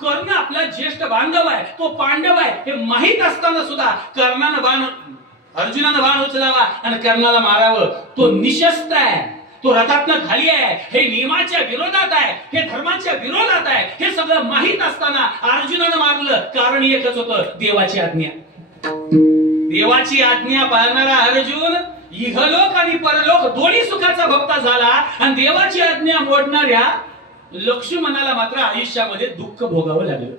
कर्ण आपला ज्येष्ठ बांधव आहे, तो पांडव आहे हे माहित असताना सुद्धा अर्जुनानं बाण उचलावा आणि कर्णाला मारावं. तो निशस्त्र आहे, तो रथातनं खाली आहे, हे नियमाच्या विरोधात आहे, हे धर्माच्या विरोधात आहे, हे सगळं माहित असताना अर्जुनानं मारलं. कारण एकच होतं, देवाची आज्ञा. देवाची आज्ञा पाळणारा अर्जुन इहलोक आणि परलोक दोन्ही सुखाचा भोक्ता झाला. आणि देवाची आज्ञा मोडणाऱ्या लक्ष्मणाला मात्र आयुष्यामध्ये दुःख भोगावं लागलं.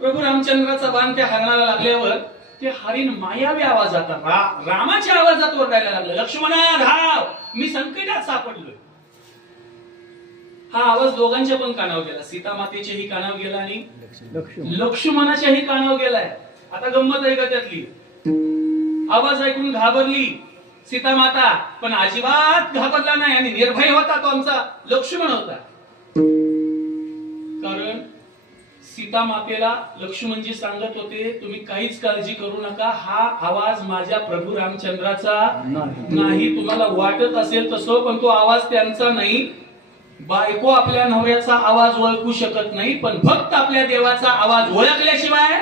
प्रभू रामचंद्राचा बाण त्या हरणाला लागल्यावर ते हरिण मायावी आवाजात रामाच्या आवाजात ओरडायला लागलं, लक्ष्मणा धाव, मी संकटात सापडलोय. हा आवाज दोघांच्या पण कानावर गेला, सीता मातेच्याही कानावर गेला आणि लक्ष्मणाच्याही कानावर गेलाय. आता गंमत आहे का त्यातली, आवाज ऐकून घाबरली सीता माता, पण अजिबात घाबरला नाही आणि निर्भय होता तो आमचा लक्ष्मण होता. कारण सीता मातेला लक्ष्मणजी सांगत होते, तुम्ही काहीच काळजी करू नका, हा आवाज माझ्या प्रभू रामचंद्राचा नाही. तुम्हाला वाटत असेल तसं, पण तो आवाज त्यांचा नाही. बायको आपल्या नवऱ्याचा आवाज ओळखू शकत नाही, पण भक्त आपल्या देवाचा आवाज ओळखल्याशिवाय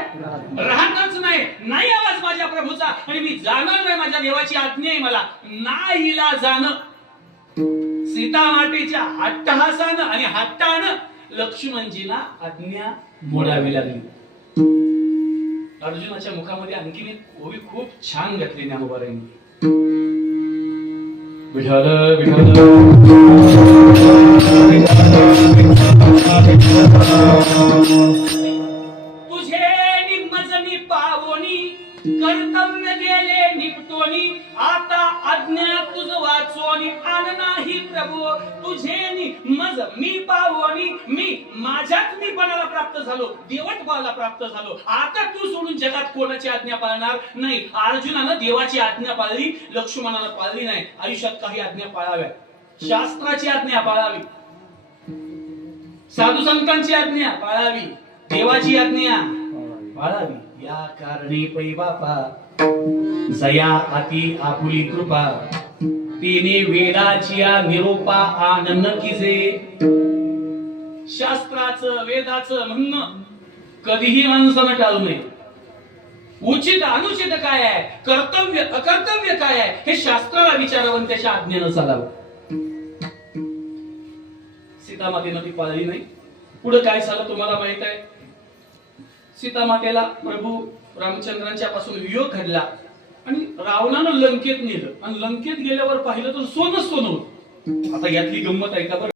राहतच नाही आवाज माझ्या प्रभूचा, आणि मी जाणार नाही, माझ्या देवाची आज्ञा आहे मला नाहीला जाणं. सीता मातेच्या हट्टहासानं आणि हट्टानं लक्ष्मणजींना आज्ञा मोडावी लागली. अर्जुनाच्या मुखामध्ये आणखीन एक ओवी खूप छान घातली ज्ञानोबारायांनी. विठ्ठल विठ्ठल तुझे निम्मज मी पावोनी, कर्तव्य गेले निपटोनी, आता आज्ञा तुझ वाचोनी, आन नाही प्रभू तुझे निम्मज मी पावोनी. मी माझ्यात मी पणाला प्राप्त झालो, देवत्वाला प्राप्त झालो. आता तू सोडून जगात कोणाची आज्ञा पाळणार नाही. अर्जुनानं देवाची आज्ञा पाळली, लक्ष्मणानं पाळली नाही. आयुष्यात काही आज्ञा पाळाव्या, शास्त्राची आज्ञा पाळावी, साधू संतांची आज्ञा पाळावी, देवाची आज्ञा पाळावी. या कारणी पै बापा जया अति आपुली कृपा, तिने वेदाची निरोपा आनंद किजे. शास्त्राचं वेदाचं म्हणणं कधीही माणसानं टाळू नये. उचित अनुचित काय आहे, कर्तव्य अकर्तव्य काय आहे, हे शास्त्राला विचारावं, त्याच्या आज्ञेनं चालावं. सीता मातेनं ती पाळली नाही. पुढे काय झालं तुम्हाला माहित आहे. सीता मातेला प्रभू रामचंद्रांच्या पासून वियोग घडला आणि रावणानं लंकेत नेलं, आणि लंकेत गेल्यावर पाहिलं तर सोनं होतं. आता यातली गंमत आहे का बरं.